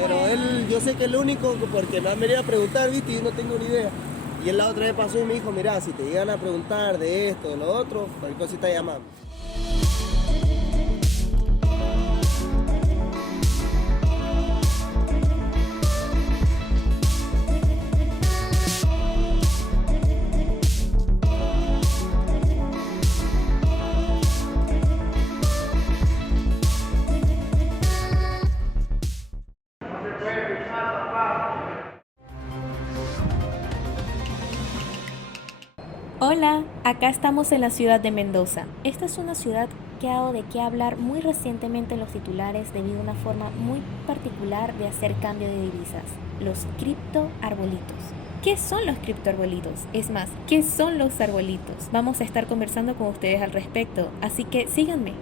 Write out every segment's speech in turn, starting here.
Pero él, yo sé que es el único, porque me han venido a preguntar, viste, y yo no tengo ni idea. Y él la otra vez pasó y me dijo, mira, si te llegan a preguntar de esto, de lo otro, cualquier cosita llamamos. Hola, acá estamos en la ciudad de Mendoza. Esta es una ciudad que ha dado de qué hablar muy recientemente en los titulares debido a una forma muy particular de hacer cambio de divisas, los criptoarbolitos. ¿Qué son los criptoarbolitos? Es más, ¿qué son los arbolitos? Vamos a estar conversando con ustedes al respecto, así que síganme.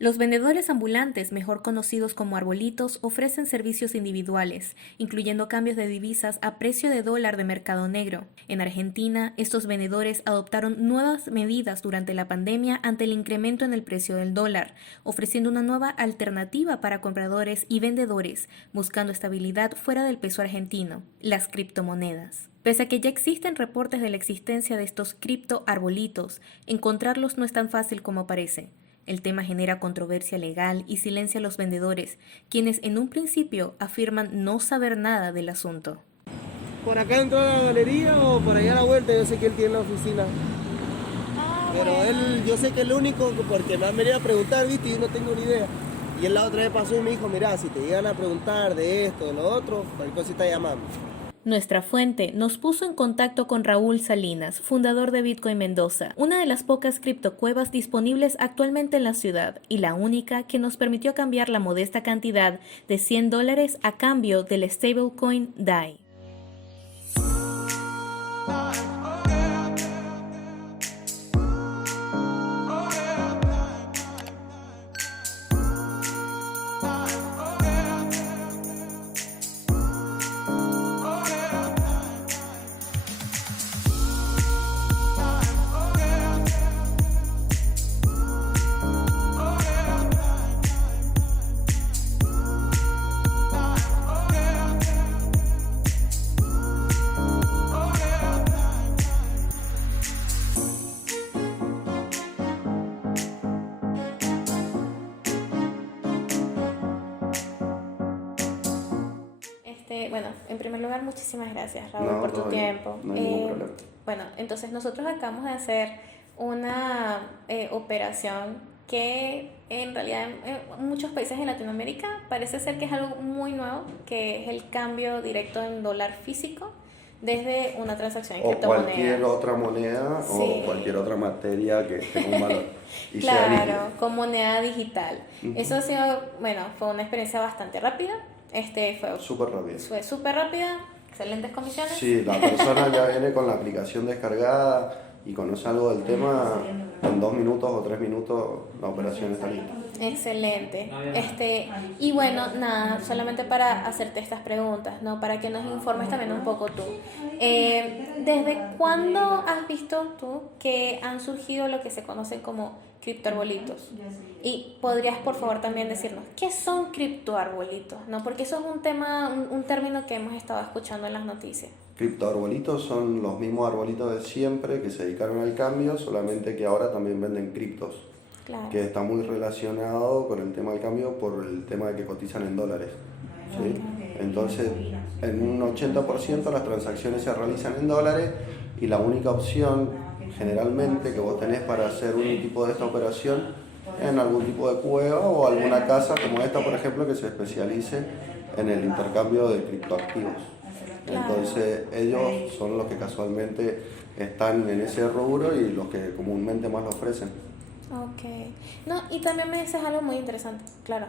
Los vendedores ambulantes, mejor conocidos como arbolitos, ofrecen servicios individuales, incluyendo cambios de divisas a precio de dólar de mercado negro. En Argentina, estos vendedores adoptaron nuevas medidas durante la pandemia ante el incremento en el precio del dólar, ofreciendo una nueva alternativa para compradores y vendedores, buscando estabilidad fuera del peso argentino, las criptomonedas. Pese a que ya existen reportes de la existencia de estos criptoarbolitos, encontrarlos no es tan fácil como parece. El tema genera controversia legal y silencia a los vendedores, quienes en un principio afirman no saber nada del asunto. ¿Por acá dentro de la galería o por allá a la vuelta? Yo sé que él tiene la oficina. Pero él, yo sé que es el único, porque me han venido a preguntar, viste, y yo no tengo ni idea. Y él la otra vez pasó y me dijo, mira, si te llegan a preguntar de esto, de lo otro, cualquier cosita llamamos. Nuestra fuente nos puso en contacto con Raúl Salinas, fundador de Bitcoin Mendoza, una de las pocas criptocuevas disponibles actualmente en la ciudad y la única que nos permitió cambiar la modesta cantidad de $100 a cambio del stablecoin DAI. Bueno, en primer lugar, muchísimas gracias, Raúl, por tu tiempo. No hay ningún problema. Bueno, entonces nosotros acabamos de hacer una operación que en realidad en muchos países de Latinoamérica parece ser que es algo muy nuevo, que es el cambio directo en dólar físico desde una transacción en O criptomoneda. cualquier otra moneda Sí. o cualquier otra materia que tenga un valor. Y sea Claro, líquida. con moneda digital. Eso ha sido, bueno, fue una experiencia bastante rápida. Súper rápido. Fue súper rápida, excelentes comisiones. Sí, la persona ya viene con la aplicación descargada y conoce algo del tema, en 2 minutos o 3 minutos la operación está lista. Excelente. Y bueno, nada, solamente para hacerte estas preguntas, ¿no? Para que nos informes también un poco tú. ¿Desde cuándo has visto tú que han surgido lo que se conocen como criptoarbolitos? Y podrías, por favor, también decirnos, ¿qué son criptoarbolitos? ¿No? Porque eso es un tema, un término que hemos estado escuchando en las noticias. Criptoarbolitos son los mismos arbolitos de siempre que se dedicaron al cambio, solamente que ahora también venden criptos. Claro. Que está muy relacionado con el tema del cambio por el tema de que cotizan en dólares. ¿Sí? Entonces, en un 80% las transacciones se realizan en dólares y la única opción generalmente que vos tenés para hacer un tipo de esta operación en algún tipo de cueva o alguna casa como esta, por ejemplo, que se especialice en el intercambio de criptoactivos. Entonces, ellos son los que casualmente están en ese rubro y los que comúnmente más lo ofrecen. Ok. No, y también me dices algo muy interesante. Claro,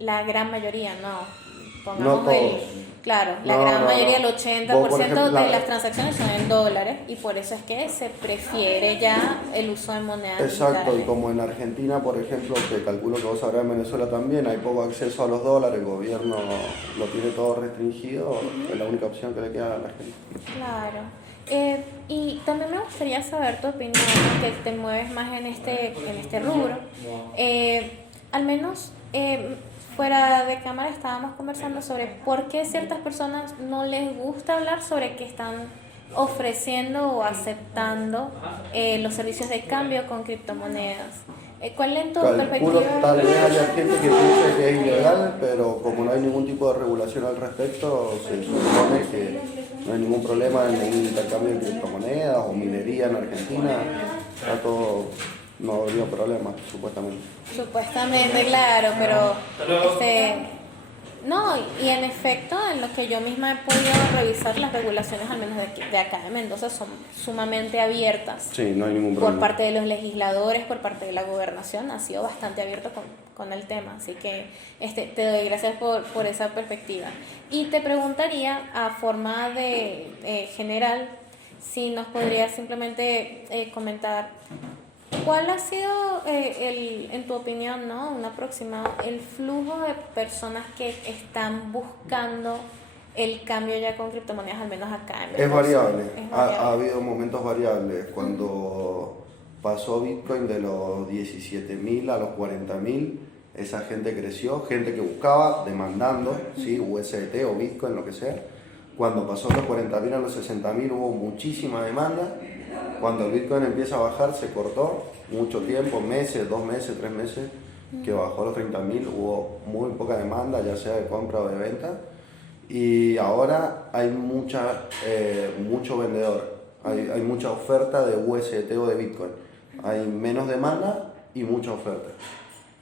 la gran mayoría, no. Pongamos No todos. Claro, la No, gran no, mayoría, no. el 80% Vos, por ejemplo, de las transacciones son en dólares y por eso es que se prefiere ya el uso de monedas Exacto, y digitales. como en Argentina, por ejemplo, que calculo que vos sabrás en Venezuela también, hay poco acceso a los dólares, el gobierno lo tiene todo restringido, es la única opción que le queda a la gente. Claro. Y también me gustaría saber tu opinión, que te mueves más en este rubro. Al menos fuera de cámara estábamos conversando sobre por qué ciertas personas no les gusta hablar sobre que están ofreciendo o aceptando los servicios de cambio con criptomonedas. ¿Cuál es tu Calculo, perspectiva? tal vez haya gente que piense que es ilegal, pero como no hay ningún tipo de regulación al respecto, se supone que no hay ningún problema en ningún intercambio de criptomonedas o minería en Argentina. Está todo, no habría problema, supuestamente. Supuestamente, claro, pero no, y en efecto, en lo que yo misma he podido revisar, las regulaciones, al menos de acá de Mendoza, son sumamente abiertas. Sí, no hay ningún problema. Por parte de los legisladores, por parte de la gobernación, ha sido bastante abierto con el tema. Así que te doy gracias por esa perspectiva. Y te preguntaría, a forma de general, si nos podrías simplemente comentar ¿cuál ha sido, en tu opinión, ¿no? Un aproximado, el flujo de personas que están buscando el cambio ya con criptomonedas, al menos acá en Mendoza? Es variable. Es Ha habido momentos variables. Cuando pasó Bitcoin de los 17.000 a los 40.000, esa gente creció, gente que buscaba, demandando, ¿sí? USDT o Bitcoin, lo que sea. Cuando pasó los 40.000 a los 60.000 hubo muchísima demanda. Cuando el Bitcoin empieza a bajar se cortó mucho tiempo, meses, 2 meses, 3 meses, que bajó a los 30.000, hubo muy poca demanda, ya sea de compra o de venta. Y ahora hay mucho vendedor, hay mucha oferta de USDT o de Bitcoin. Hay menos demanda y mucha oferta.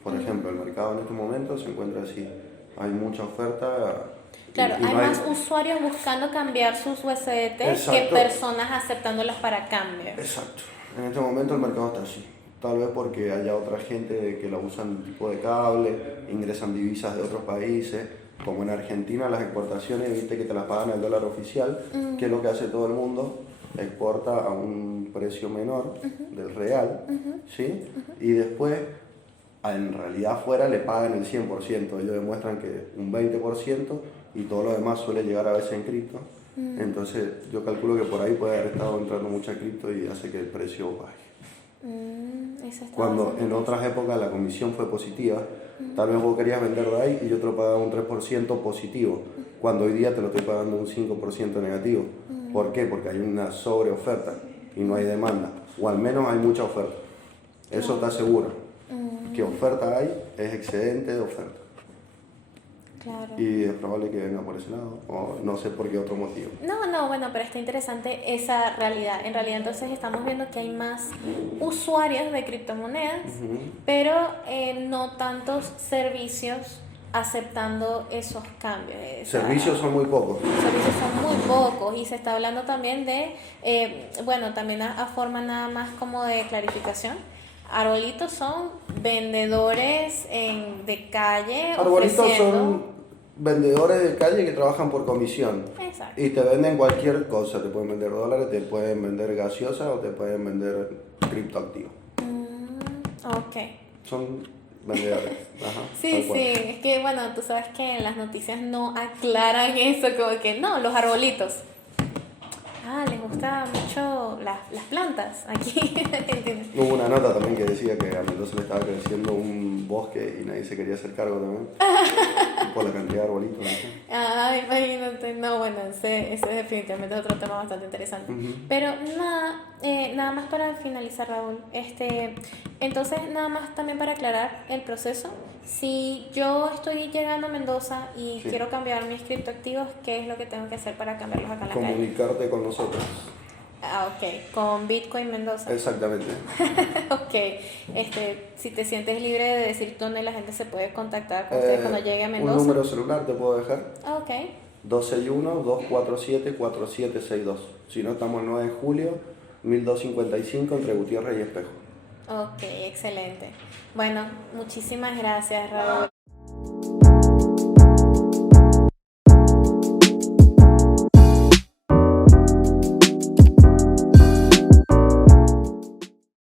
Por ejemplo, el mercado en este momento se encuentra así, hay mucha oferta. Claro, y hay no más usuarios buscando cambiar sus USDT que personas aceptándolos para cambio. Exacto. En este momento el mercado está así. Tal vez porque haya otra gente que lo usan tipo de cable, ingresan divisas de otros países, como en Argentina las exportaciones, viste que te las pagan al dólar oficial, que es lo que hace todo el mundo, exporta a un precio menor del real, ¿sí? Y después, en realidad afuera le pagan el 100%, ellos demuestran que un 20% y todo lo demás suele llegar a veces en cripto. Entonces yo calculo que por ahí puede haber estado entrando mucha cripto y hace que el precio baje. Cuando en otras épocas la comisión fue positiva, tal vez vos querías vender de ahí y yo te lo pagaba un 3% positivo, cuando hoy día te lo estoy pagando un 5% negativo. ¿Por qué? Porque hay una sobreoferta y no hay demanda, o al menos hay mucha oferta. Eso está seguro. Que oferta hay, es excedente de oferta. Claro. Y es probable que venga por ese lado, o no sé por qué otro motivo. No, bueno, pero está interesante esa realidad. En realidad entonces estamos viendo que hay más usuarios de criptomonedas, pero no tantos servicios aceptando esos cambios. Servicios son muy pocos. Servicios son muy pocos y se está hablando también de, también a forma nada más como de clarificación. Arbolitos son vendedores de calle. Arbolitos ofreciendo... son vendedores de calle que trabajan por comisión. Exacto. Y te venden cualquier cosa. Te pueden vender dólares, te pueden vender gaseosa o te pueden vender criptoactivos. Ok. Son vendedores. Ajá, Sí, es que bueno, tú sabes que en las noticias no aclaran eso, como que no, los arbolitos. Les gusta mucho las plantas aquí. Hubo una nota también que decía que a Mendoza le estaba creciendo un bosque y nadie se quería hacer cargo también. Por la cantidad de arbolitos. ¿No? Imagínate. No, bueno, ese es definitivamente otro tema bastante interesante. Pero nada más para finalizar, Raúl. Entonces, nada más también para aclarar el proceso. Si yo estoy llegando a Mendoza y quiero cambiar mis criptoactivos, ¿qué es lo que tengo que hacer para cambiarlos acá en la calle? Comunicarte con nosotros. Ok, con Bitcoin Mendoza. Exactamente. Ok, si te sientes libre de decir dónde la gente se puede contactar con ustedes cuando llegue a Mendoza. Un número celular te puedo dejar. Ok. 261-247-4762. Si no, estamos el 9 de julio, 1255 entre Gutiérrez y Espejo. Ok, excelente. Bueno, muchísimas gracias, Raúl.